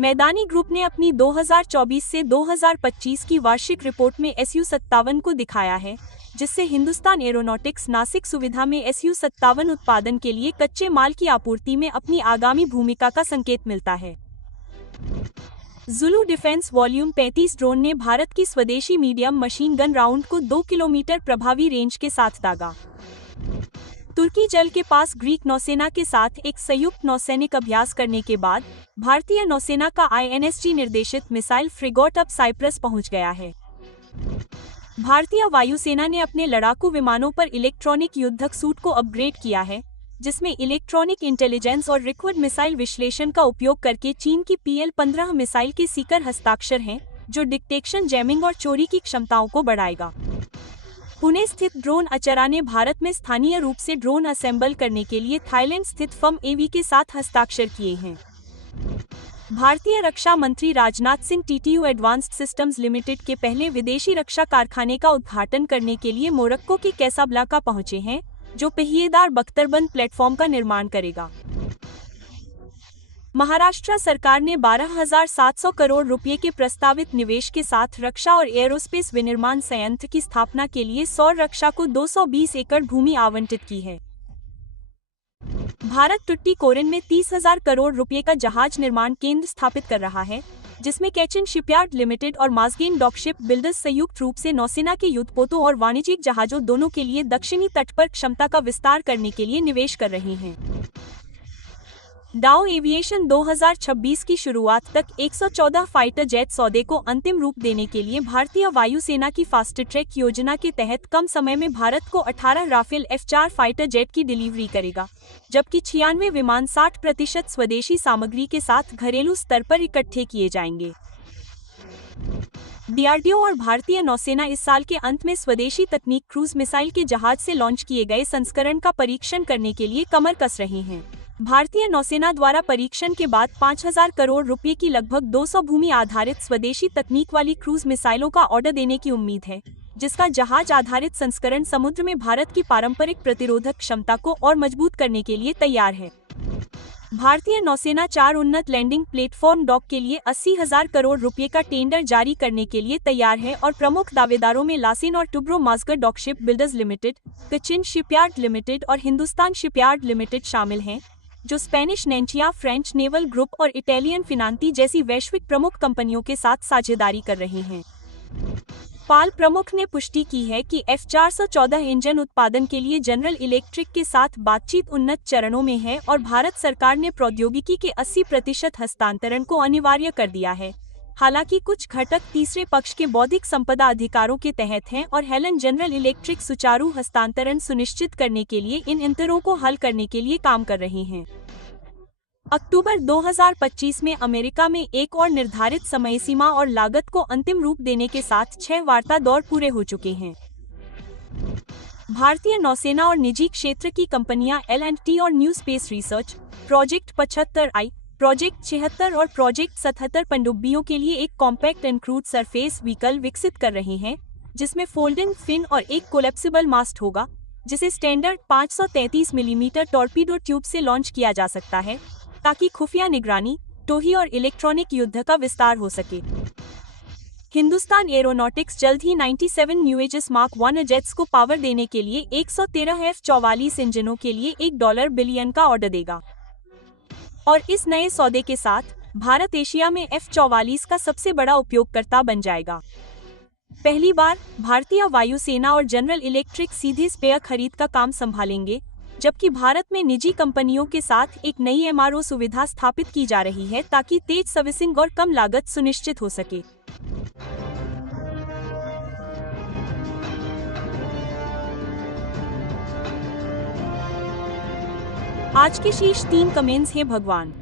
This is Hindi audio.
मैदानी ग्रुप ने अपनी 2024 से 2025 की वार्षिक रिपोर्ट में SU-57 को दिखाया है, जिससे हिंदुस्तान एरोनॉटिक्स नासिक सुविधा में SU-57 उत्पादन के लिए कच्चे माल की आपूर्ति में अपनी आगामी भूमिका का संकेत मिलता है। जुलू डिफेंस वॉल्यूम 35 ड्रोन ने भारत की स्वदेशी मीडियम मशीन गन राउंड को 2 किलोमीटर प्रभावी रेंज के साथ दागा। तुर्की जल के पास ग्रीक नौसेना के साथ एक संयुक्त नौसैनिक अभ्यास करने के बाद भारतीय नौसेना का INSG निर्देशित मिसाइल फ्रिगेट अब साइप्रस पहुंच गया है। भारतीय वायुसेना ने अपने लड़ाकू विमानों पर इलेक्ट्रॉनिक युद्धक सूट को अपग्रेड किया है, जिसमें इलेक्ट्रॉनिक इंटेलिजेंस और लिक्विड मिसाइल विश्लेषण का उपयोग करके चीन की PL-15 मिसाइल के सीकर हस्ताक्षर हैं, जो डिटेक्शन, जैमिंग और चोरी की क्षमताओं को बढ़ाएगा। पुणे स्थित ड्रोन अचरा ने भारत में स्थानीय रूप से ड्रोन असेंबल करने के लिए थाईलैंड स्थित फर्म AV के साथ हस्ताक्षर किए हैं। भारतीय रक्षा मंत्री Rajnath Singh TTU advanced systems limited के पहले विदेशी रक्षा कारखाने का उद्घाटन करने के लिए मोरक्को के कैसाब्लांका पहुंचे हैं, जो पहिएदार बख्तरबंद प्लेटफॉर्म का निर्माण करेगा। महाराष्ट्र सरकार ने 12,700 करोड़ रुपए के प्रस्तावित निवेश के साथ रक्षा और एयरोस्पेस विनिर्माण संयंत्र की स्थापना के लिए सौर रक्षा को 220 एकड़ भूमि आवंटित की है। भारत टुट्टीकोरिन में 30,000 करोड़ रुपए का जहाज निर्माण केंद्र स्थापित कर रहा है, जिसमें कैचिन शिपयार्ड लिमिटेड और माज़गेन डॉकशिप बिल्डर्स संयुक्त रूप से नौसेना के युद्धपोतों और वाणिज्यिक जहाजों दोनों के लिए दक्षिणी तट पर क्षमता का विस्तार करने के लिए निवेश कर रहे हैं। डाउ एविएशन 2026 की शुरुआत तक 114 फाइटर जेट सौदे को अंतिम रूप देने के लिए भारतीय वायुसेना की फास्ट ट्रैक योजना के तहत कम समय में भारत को 18 राफेल F4 फाइटर जेट की डिलीवरी करेगा, जबकि 96 विमान 60% स्वदेशी सामग्री के साथ घरेलू स्तर पर इकट्ठे किए जाएंगे। DRDO और भारतीय नौसेना इस साल के अंत में स्वदेशी तकनीक क्रूज मिसाइल के जहाज से लॉन्च किए गए संस्करण का परीक्षण करने के लिए कमर कस रही हैं। भारतीय नौसेना द्वारा परीक्षण के बाद 5,000 करोड़ रुपए की लगभग 200 भूमि आधारित स्वदेशी तकनीक वाली क्रूज मिसाइलों का ऑर्डर देने की उम्मीद है, जिसका जहाज आधारित संस्करण समुद्र में भारत की पारंपरिक प्रतिरोधक क्षमता को और मजबूत करने के लिए तैयार है। भारतीय नौसेना 4 उन्नत लैंडिंग प्लेटफॉर्म डॉक के लिए 80,000 करोड़ रुपए का टेंडर जारी करने के लिए तैयार है और प्रमुख दावेदारों में लासिन और Toubro Mazagon dock ship builders limited, Cochin shipyard limited और हिंदुस्तान शिपयार्ड लिमिटेड शामिल हैं, जो स्पेनिश नेंचिया, फ्रेंच नेवल ग्रुप और इटालियन फिनांती जैसी वैश्विक प्रमुख कंपनियों के साथ साझेदारी कर रहे हैं। पाल प्रमुख ने पुष्टि की है कि F414 इंजन उत्पादन के लिए जनरल इलेक्ट्रिक के साथ बातचीत उन्नत चरणों में है और भारत सरकार ने प्रौद्योगिकी के 80% हस्तांतरण को अनिवार्य कर दिया है। हालांकि कुछ घटक तीसरे पक्ष के बौद्धिक संपदा अधिकारों के तहत हैं और हेलन जनरल इलेक्ट्रिक सुचारू हस्तांतरण सुनिश्चित करने के लिए इन अंतरों को हल करने के लिए काम कर रही हैं। अक्टूबर 2025 में अमेरिका में एक और निर्धारित समय सीमा और लागत को अंतिम रूप देने के साथ 6 वार्ता दौर पूरे हो चुके हैं। भारतीय नौसेना और निजी क्षेत्र की कंपनियां L&T और new space research, project 75I, project 76 और प्रोजेक्ट 77 पनडुब्बियों के लिए एक compact and cruise surface vehicle विकसित कर रहे हैं, जिसमें फोल्डिंग फिन और एक कोलैप्सिबल मास्ट होगा, जिसे स्टैंडर्ड 533 मिलीमीटर टॉर्पीडो ट्यूब से लॉन्च किया जा सकता है, ताकि खुफिया निगरानी, टोही और इलेक्ट्रॉनिक युद्ध का विस्तार हो सके। हिंदुस्तान एरोनॉटिक्स जल्द ही 97 न्यू एजिस मार्क 1 जेट्स को पावर देने के लिए 113 F-44 इंजनों के लिए $1 बिलियन का ऑर्डर देगा। और इस नए सौदे के साथ भारत एशिया में F-44 का सबसे बड़ा उपयोगकर्ता बन जाएगा। पहली बार भारतीय वायुसेना और जनरल इलेक्ट्रिक सीधे स्पेयर खरीद का काम संभालेंगे, जबकि भारत में निजी कंपनियों के साथ एक नई MRO सुविधा स्थापित की जा रही है ताकि तेज सर्विसिंग और कम लागत सुनिश्चित हो सके। आज के शीर्ष 3 कमेंट्स हैं। भगवान